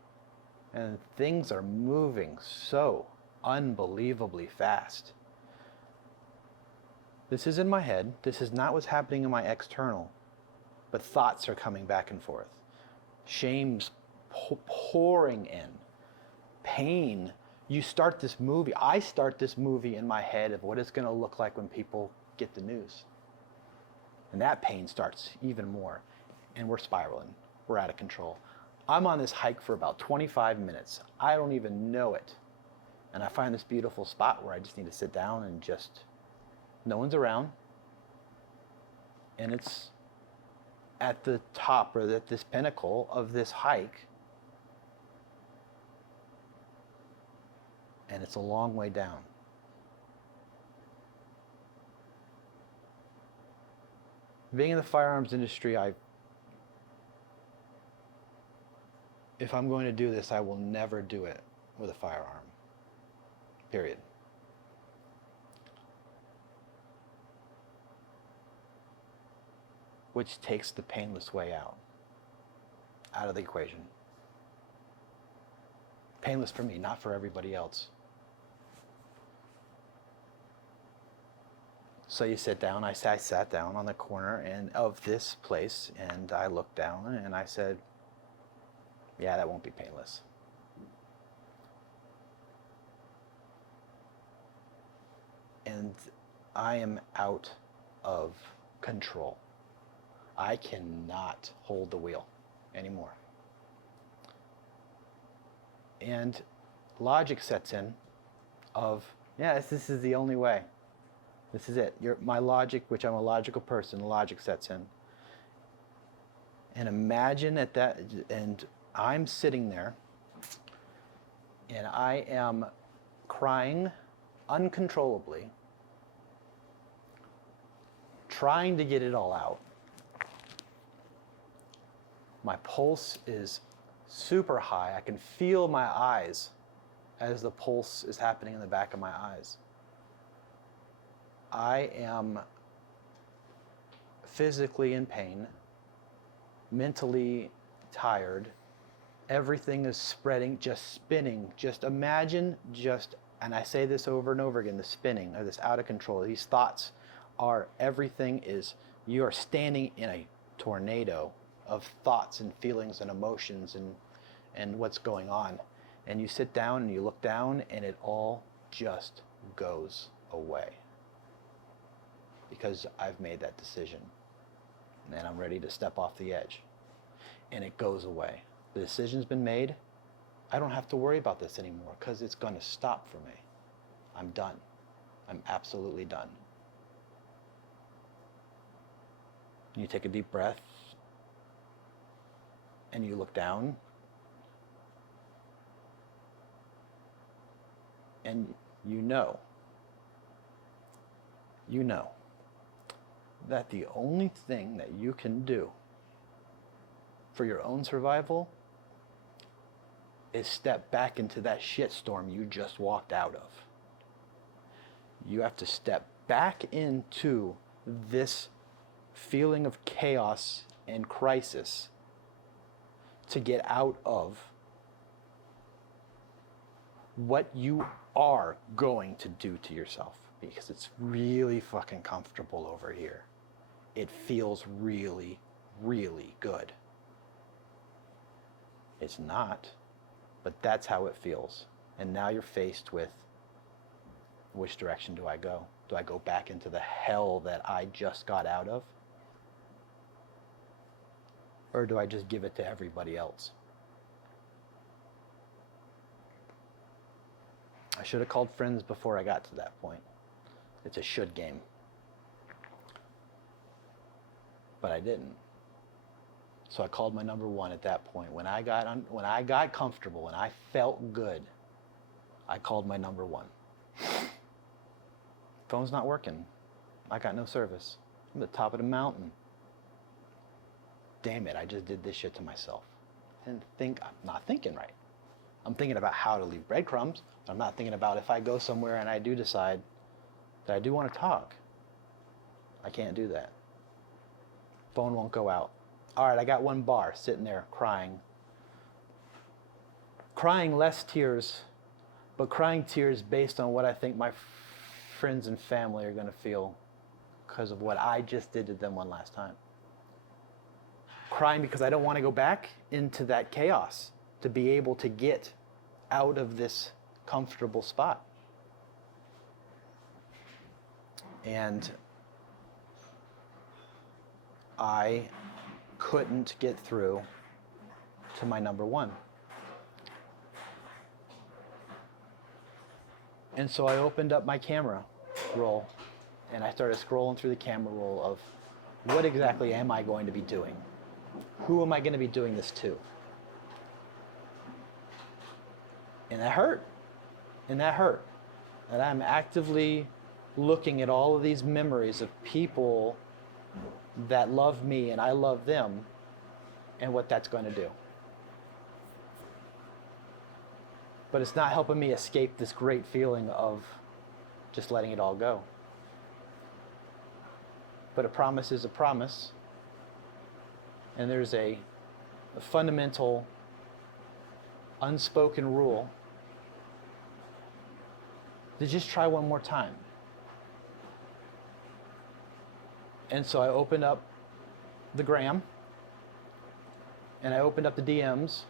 And things are moving so unbelievably fast. This is in my head. This is not what's happening in my external, but thoughts are coming back and forth. Shame's pouring in. Pain. You start this movie. I start this movie in my head of what it's going to look like when people get the news. And that pain starts even more. And we're spiraling. We're out of control. I'm on this hike for about 25 minutes. I don't even know it. And I find this beautiful spot where I just need to sit down and no one's around. And it's at the top, or at this pinnacle of this hike. And it's a long way down. Being in the firearms industry, if I'm going to do this, I will never do it with a firearm. Period. Which takes the painless way out of the equation. Painless for me, not for everybody else. So you sit down. I sat down on the corner of this place, and I looked down and I said, yeah, that won't be painless. and I am out of control. I cannot hold the wheel anymore. And logic sets in of, yes, this is the only way. This is it. My logic, which I'm a logical person, logic sets in. And imagine at that, and I'm sitting there, and I am crying uncontrollably, trying to get it all out. My pulse is super high. I can feel my eyes as the pulse is happening in the back of my eyes. I am physically in pain, mentally tired. Everything is spreading, just spinning. Just imagine, and I say this over and over again, the spinning or this out of control. These thoughts are, you are standing in a tornado of thoughts and feelings and emotions and what's going on. And you sit down and you look down and it all just goes away. Because I've made that decision. And I'm ready to step off the edge. And it goes away. The decision's been made. I don't have to worry about this anymore because it's going to stop for me. I'm done. I'm absolutely done. You take a deep breath and you look down and you know that the only thing that you can do for your own survival is step back into that shitstorm you just walked out of. You have to step back into this feeling of chaos and crisis to get out of what you are going to do to yourself, because it's really fucking comfortable over here. It feels really, really good. It's not, but that's how it feels. And now you're faced with, which direction do I go? Do I go back into the hell that I just got out of? Or do I just give it to everybody else? I should have called friends before I got to that point. It's a should game. But I didn't. So I called my number one at that point. When I got comfortable and I felt good, I called my number one. Phone's not working. I got no service. I'm at the top of the mountain. Damn it, I just did this shit to myself. I'm not thinking right. I'm thinking about how to leave breadcrumbs. I'm not thinking about if I go somewhere and I do decide that I do want to talk. I can't do that. Phone won't go out. All right, I got one bar sitting there crying. Crying less tears, but crying tears based on what I think my friends and family are going to feel because of what I just did to them one last time. Crying because I don't want to go back into that chaos to be able to get out of this comfortable spot. And I couldn't get through to my number one. And so I opened up my camera roll and I started scrolling through the camera roll of what exactly am I going to be doing? Who am I going to be doing this to? And that hurt. And that hurt. That I'm actively looking at all of these memories of people that love me and I love them and what that's going to do. But it's not helping me escape this great feeling of just letting it all go. But a promise is a promise. And there's a fundamental unspoken rule to just try one more time. And so I opened up the gram and I opened up the DMs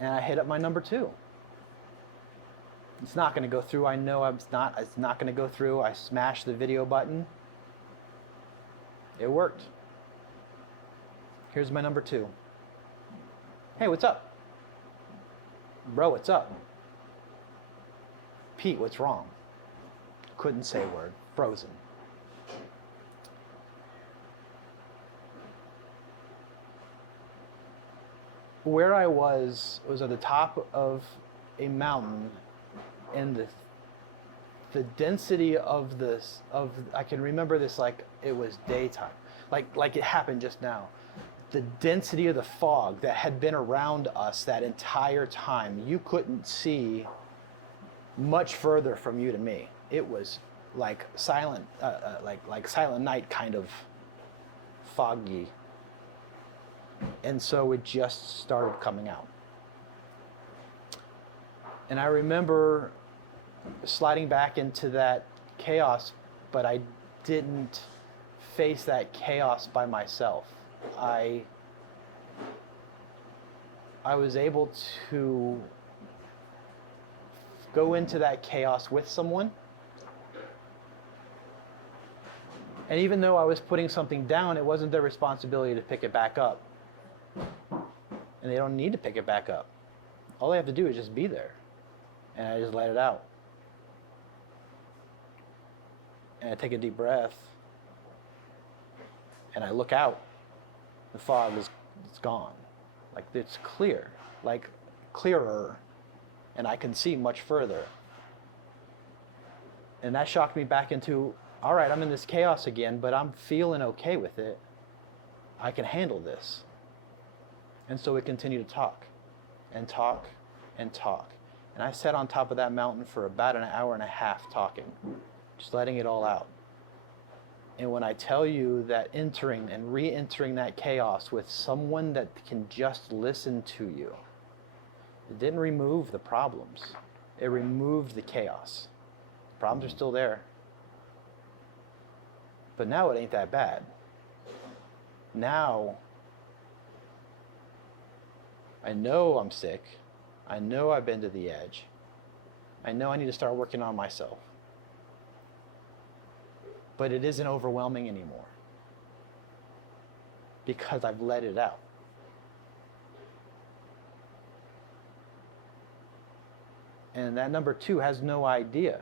and I hit up my number two. It's not going to go through. I know it's not going to go through. I smashed the video button. It worked. Here's my number 2. Hey, what's up? Bro, what's up? Pete, what's wrong? Couldn't say a word. Frozen. Where I was at the top of a mountain, and the density of I can remember this like it was daytime, like it happened just now. The density of the fog that had been around us that entire time, you couldn't see much further from you to me. It was like silent, like Silent Night kind of foggy. And so it just started coming out. And I remember sliding back into that chaos, but I didn't face that chaos by myself. I was able to go into that chaos with someone. And even though I was putting something down, it wasn't their responsibility to pick it back up. And they don't need to pick it back up. All they have to do is just be there. And I just let it out. And I take a deep breath. And I look out. The fog is gone. Like it's clear. Like clearer. And I can see much further. And that shocked me back into, all right, I'm in this chaos again, but I'm feeling okay with it. I can handle this. And so we continued to talk and talk and talk. And I sat on top of that mountain for about an hour and a half talking, just letting it all out. And when I tell you that entering and re-entering that chaos with someone that can just listen to you, it didn't remove the problems. It removed the chaos. The problems are still there. But now it ain't that bad. Now, I know I'm sick. I know I've been to the edge. I know I need to start working on myself. But it isn't overwhelming anymore because I've let it out. And that number 2 has no idea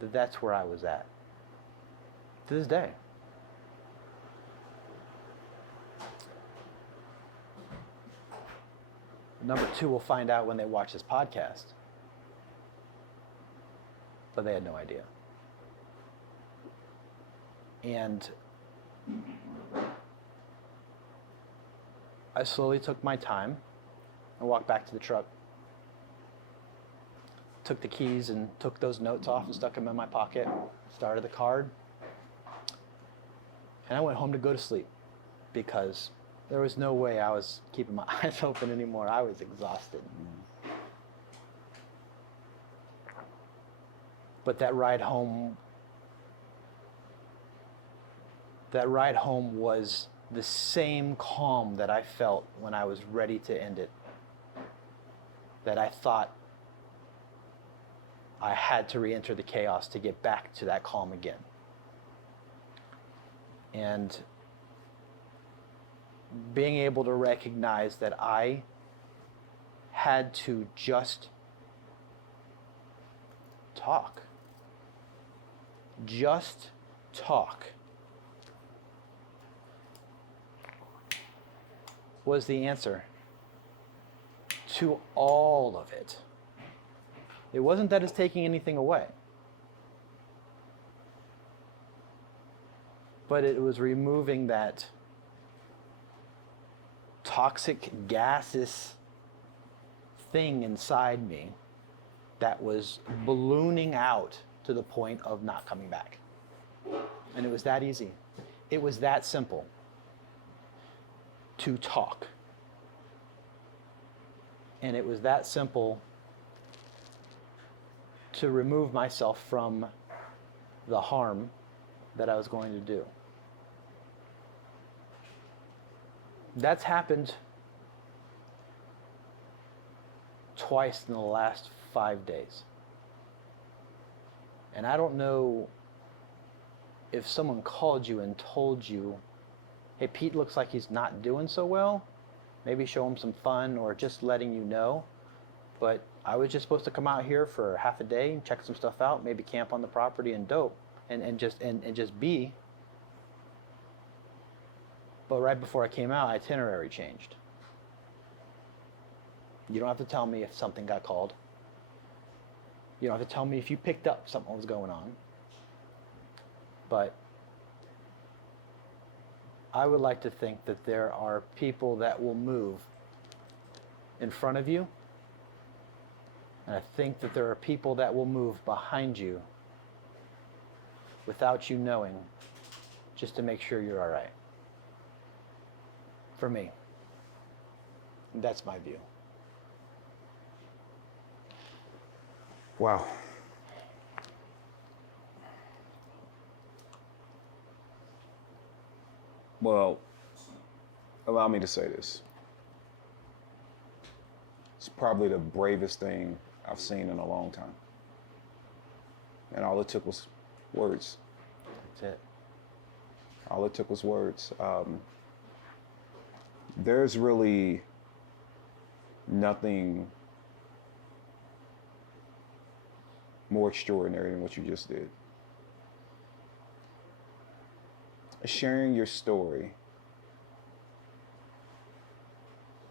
that that's where I was at to this day. Number 2 will find out when they watch this podcast. But they had no idea. And I slowly took my time and walked back to the truck. Took the keys and took those notes off and stuck them in my pocket. Started the card. And I went home to go to sleep because there was no way I was keeping my eyes open anymore. I was exhausted. But that ride home was the same calm that I felt when I was ready to end it. That I thought I had to re-enter the chaos to get back to that calm again. And being able to recognize that I had to just talk. Just talk was the answer to all of it. It wasn't that it's taking anything away, but it was removing that toxic gaseous thing inside me that was ballooning out to the point of not coming back. And it was that easy. It was that simple to talk. And it was that simple to remove myself from the harm that I was going to do. That's happened twice in the last 5 days. And I don't know if someone called you and told you, hey, Pete looks like he's not doing so well, maybe show him some fun or just letting you know. But I was just supposed to come out here for half a day and check some stuff out, maybe camp on the property and dope and just be. But right before I came out, itinerary changed. You don't have to tell me if something got called. You don't have to tell me if you picked up something was going on. But I would like to think that there are people that will move in front of you. And I think that there are people that will move behind you without you knowing, just to make sure you're all right. For me. That's my view. Wow. Well, allow me to say this. It's probably the bravest thing I've seen in a long time. And all it took was words. That's it. All it took was words. There's really nothing more extraordinary than what you just did. Sharing your story,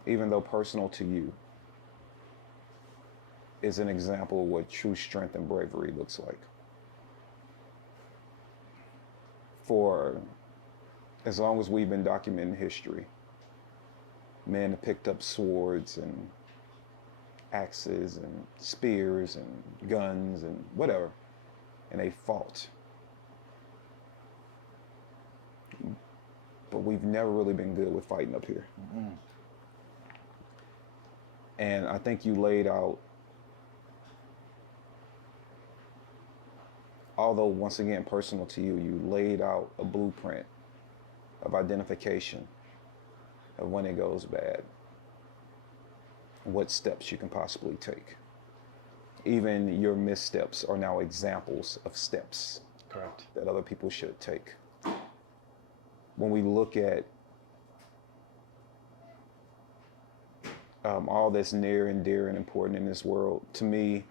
even though personal to you, is an example of what true strength and bravery looks like. For as long as we've been documenting history, men have picked up swords and axes and spears and guns and whatever, and they fought. But we've never really been good with fighting up here. Mm-hmm. And I think you laid out, although once again personal to you, you laid out a blueprint of identification of when it goes bad, what steps you can possibly take. Even your missteps are now examples of steps. Correct. That other people should take. When we look at all that's near and dear and important in this world, to me,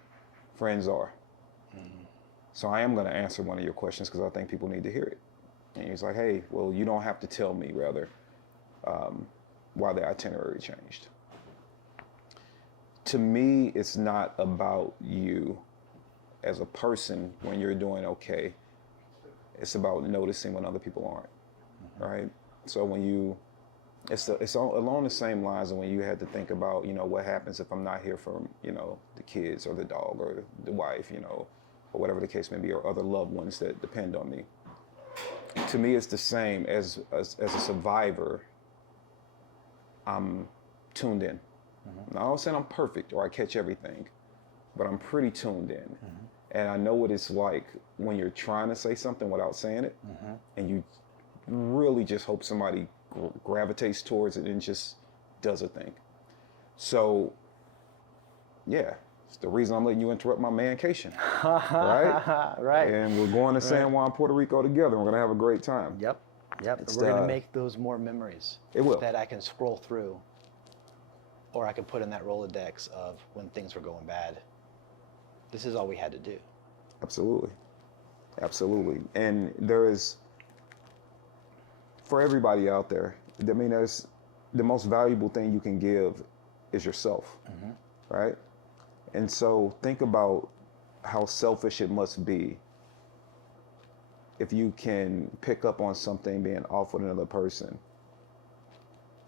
friends are. Mm-hmm. So I am going to answer one of your questions because I think people need to hear it. And he's like, hey, well, you don't have to tell me, rather, why the itinerary changed. To me, it's not about you as a person when you're doing okay. It's about noticing when other people aren't. Right? So when you, it's along the same lines of when you had to think about, what happens if I'm not here for, the kids or the dog or the wife, or whatever the case may be, or other loved ones that depend on me. To me, it's the same as a survivor. I'm tuned in. Mm-hmm. Now, I'm not saying I'm perfect or I catch everything, but I'm pretty tuned in. Mm-hmm. And I know what it's like when you're trying to say something without saying it, mm-hmm. and you really just hope somebody gravitates towards it and just does a thing. So, yeah, it's the reason I'm letting you interrupt my mancation, right? Right. And we're going to San Juan, Puerto Rico together. We're going to have a great time. Yep. We're going to make those more memories. It will. That I can scroll through, or I can put in that Rolodex of when things were going bad. This is all we had to do. Absolutely. Absolutely. And there is, for everybody out there, I mean, there's the most valuable thing you can give is yourself, mm-hmm. right? And so think about how selfish it must be if you can pick up on something being offered another person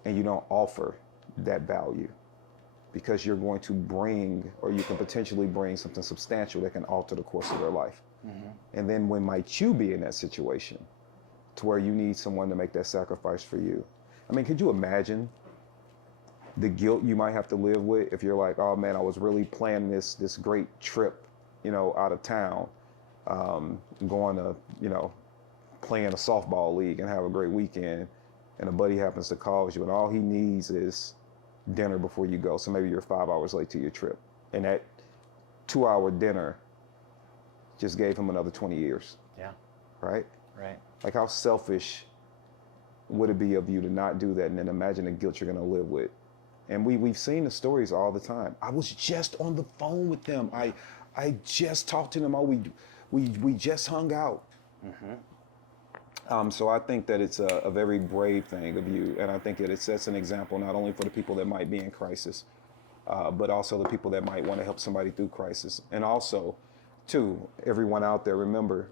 and you don't offer that value because you're going to bring, or you can potentially bring something substantial that can alter the course of their life. Mm-hmm. And then when might you be in that situation to where you need someone to make that sacrifice for you? I mean, could you imagine the guilt you might have to live with if you're like, oh man, I was really planning this great trip, out of town, going to, play in a softball league and have a great weekend, and a buddy happens to call you and all he needs is dinner before you go. So maybe you're 5 hours late to your trip, and that 2-hour dinner just gave him another 20 years, Yeah. right? Right. Like, how selfish would it be of you to not do that, and then imagine the guilt you're going to live with? And we've seen the stories all the time. I was just on the phone with them. I just talked to them. Oh, we just hung out. So I think that it's a very brave thing of you, and I think that it sets an example not only for the people that might be in crisis, but also the people that might want to help somebody through crisis. And also, too, everyone out there, remember,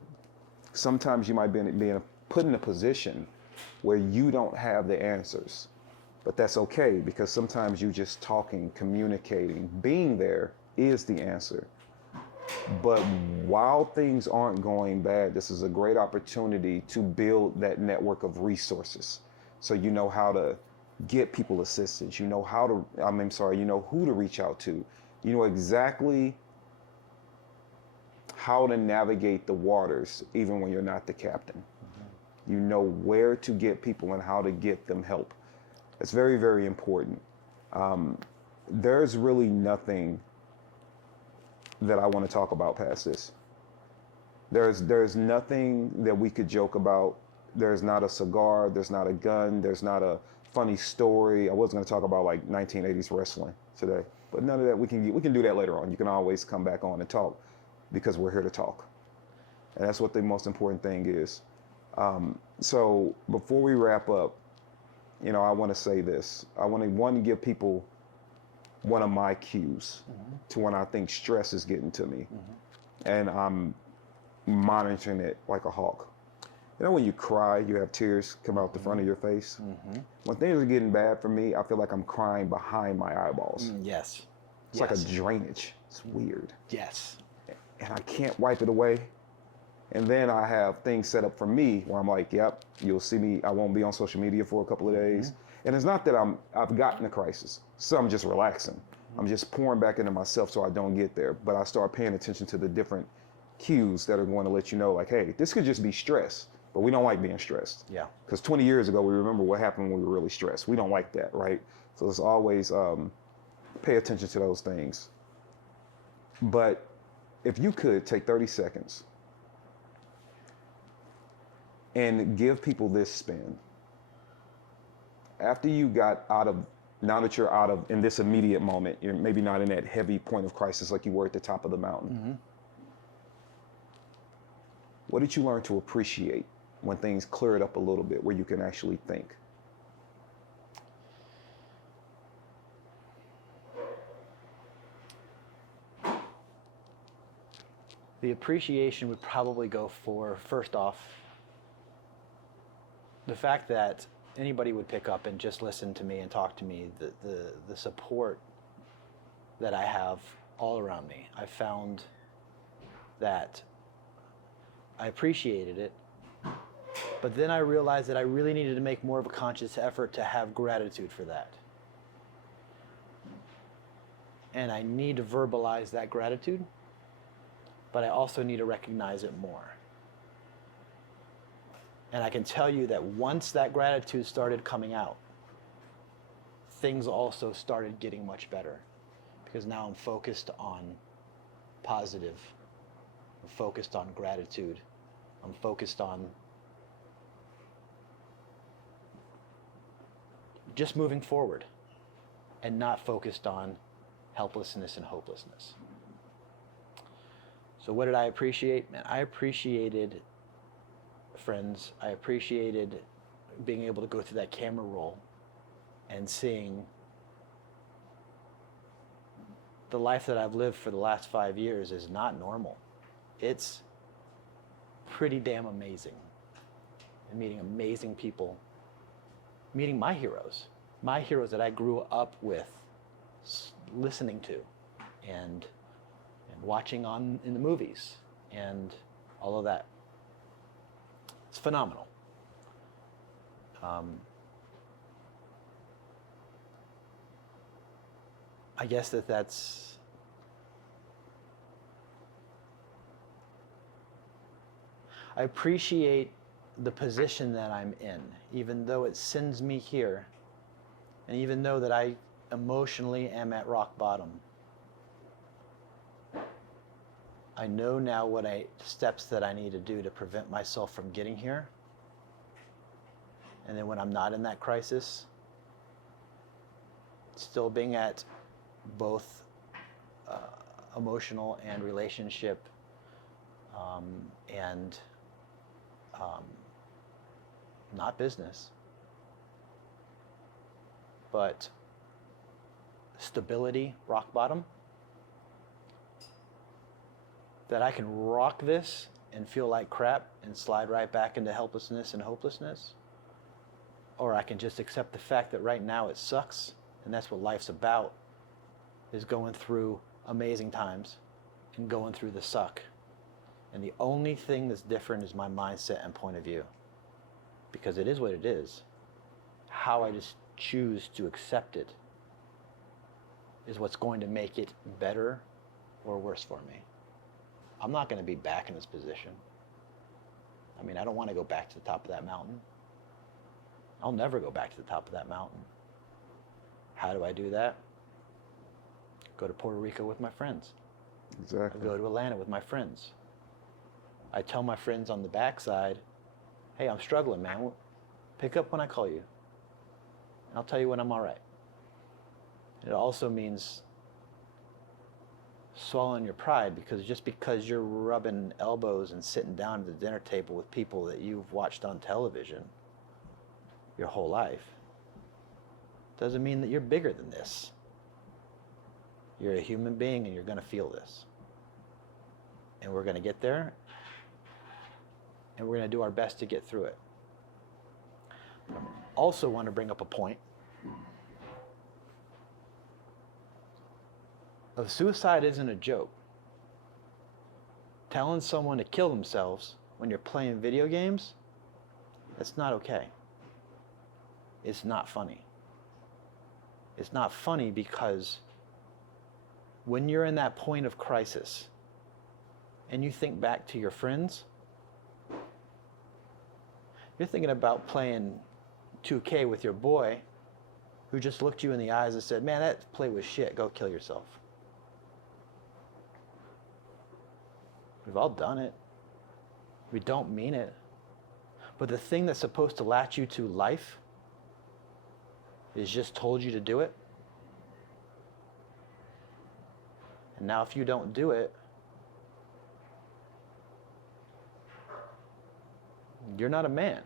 sometimes you might be put in a position where you don't have the answers. But that's okay, because sometimes you just talking, communicating, being there is the answer. But while things aren't going bad, this is a great opportunity to build that network of resources. So you know how to get people assistance. You know you know who to reach out to. You know exactly how to navigate the waters, even when you're not the captain. You know where to get people and how to get them help. It's very, very important. There's really nothing that I want to talk about past this. There's nothing that we could joke about. There's not a cigar, there's not a gun, there's not a funny story. I was going to talk about like 1980s wrestling today, but none of that. We can do that later on. You can always come back on and talk, because we're here to talk. And that's what the most important thing is. So before we wrap up, you know, I want to say this. I want to give people one of my cues to when I think stress is getting to me, and I'm monitoring it like a hawk. You know, when you cry, you have tears come out the front of your face. When things are getting bad for me, I feel like I'm crying behind my eyeballs. Yes. It's like a drainage. It's weird. Yes. And I can't wipe it away. And then I have things set up for me where I'm like, yep, you'll see me. I won't be on social media for a couple of days. And it's not that I've gotten a crisis. So I'm just relaxing. I'm just pouring back into myself so I don't get there. But I start paying attention to the different cues that are going to let you know, like, hey, this could just be stress, but we don't like being stressed. Yeah. Because 20 years ago, we remember what happened when we were really stressed. We don't like that, right? So let's always pay attention to those things. But if you could take 30 seconds and give people this spin. After you got out of, now that you're out of, in this immediate moment, you're maybe not in that heavy point of crisis like you were at the top of the mountain. What did you learn to appreciate when things cleared up a little bit, where you can actually think? The appreciation would probably go for, first off, the fact that anybody would pick up and just listen to me and talk to me, the support that I have all around me. I found that I appreciated it, but then I realized that I really needed to make more of a conscious effort to have gratitude for that. And I need to verbalize that gratitude, but I also need to recognize it more. And I can tell you that once that gratitude started coming out, things also started getting much better, because now I'm focused on positive. I'm focused on gratitude. I'm focused on just moving forward and not focused on helplessness and hopelessness. So what did I appreciate? Man, I appreciated friends. I appreciated being able to go through that camera roll and seeing the life that I've lived for the last 5 years is not normal. It's pretty damn amazing. And meeting amazing people, meeting my heroes that I grew up with, listening to, and watching on in the movies, and all of that. It's phenomenal. I guess that's I appreciate the position that I'm in, even though it sends me here, and even though that I emotionally am at rock bottom. I know now steps that I need to do to prevent myself from getting here. And then when I'm not in that crisis, still being at both emotional and relationship and not business, but stability, rock bottom, that I can rock this and feel like crap and slide right back into helplessness and hopelessness, or I can just accept the fact that right now it sucks, and that's what life's about, is going through amazing times and going through the suck. And the only thing that's different is my mindset and point of view, because it is what it is. How I just choose to accept it is what's going to make it better or worse for me. I'm not going to be back in this position. I mean, I don't want to go back to the top of that mountain. I'll never go back to the top of that mountain. How do I do that? Go to Puerto Rico with my friends. Exactly. I go to Atlanta with my friends. I tell my friends on the backside, hey, I'm struggling, man. Pick up when I call you. And I'll tell you when I'm all right. It also means swallowing your pride, because just because you're rubbing elbows and sitting down at the dinner table with people that you've watched on television your whole life doesn't mean that you're bigger than this. You're a human being and you're going to feel this. And we're going to get there, and we're going to do our best to get through it. Also want to bring up a point of suicide isn't a joke. Telling someone to kill themselves when you're playing video games, that's not okay. It's not funny. It's not funny because when you're in that point of crisis and you think back to your friends, you're thinking about playing 2K with your boy who just looked you in the eyes and said, man, that play was shit, go kill yourself. We've all done it. We don't mean it. But the thing that's supposed to latch you to life is just told you to do it. And now if you don't do it, you're not a man.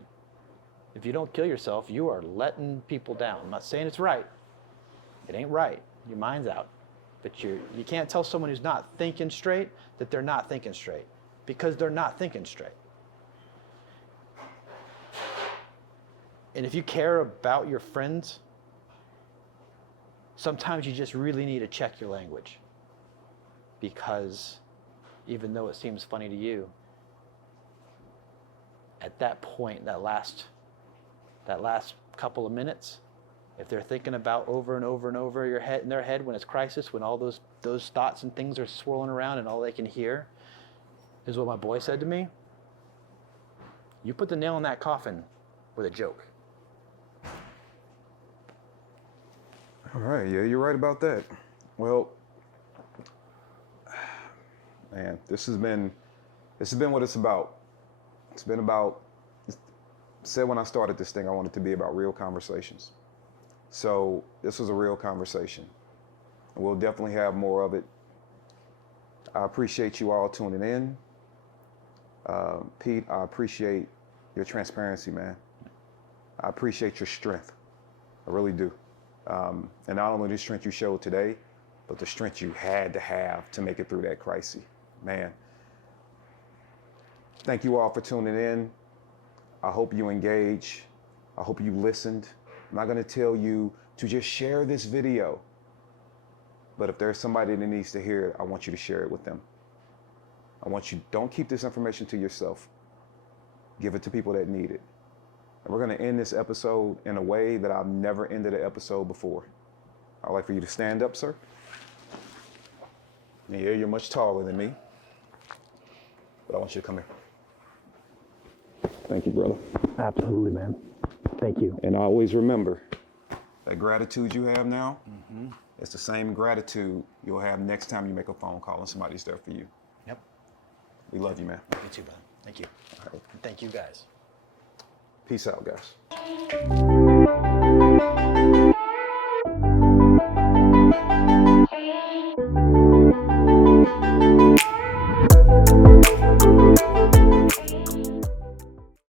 If you don't kill yourself, you are letting people down. I'm not saying it's right. It ain't right. Your mind's out. But you can't tell someone who's not thinking straight that they're not thinking straight, because they're not thinking straight. And if you care about your friends, sometimes you just really need to check your language, because even though it seems funny to you, at that point, that last couple of minutes, if they're thinking about over and over and over in their head when it's crisis, when all those thoughts and things are swirling around and all they can hear is what my boy said to me, you put the nail in that coffin with a joke. All right, yeah, you're right about that. Well, man, this has been what it's about. It's been about, said when I started this thing, I wanted it to be about real conversations. So this was a real conversation. And we'll definitely have more of it. I appreciate you all tuning in. Pete, I appreciate your transparency, man. I appreciate your strength. I really do. And not only the strength you showed today, but the strength you had to have to make it through that crisis. Man, thank you all for tuning in. I hope you engage. I hope you listened. I'm not going to tell you to just share this video, but if there's somebody that needs to hear it, I want you to share it with them. Don't keep this information to yourself. Give it to people that need it. And we're going to end this episode in a way that I've never ended an episode before. I'd like for you to stand up, sir. Yeah, you're much taller than me, but I want you to come here. Thank you, brother. Absolutely, man. Thank you. And always remember, that gratitude you have now, it's the same gratitude you'll have next time you make a phone call and somebody's there for you. Yep. We love you, man. You too, brother. Thank you. And thank you guys. Peace out, guys.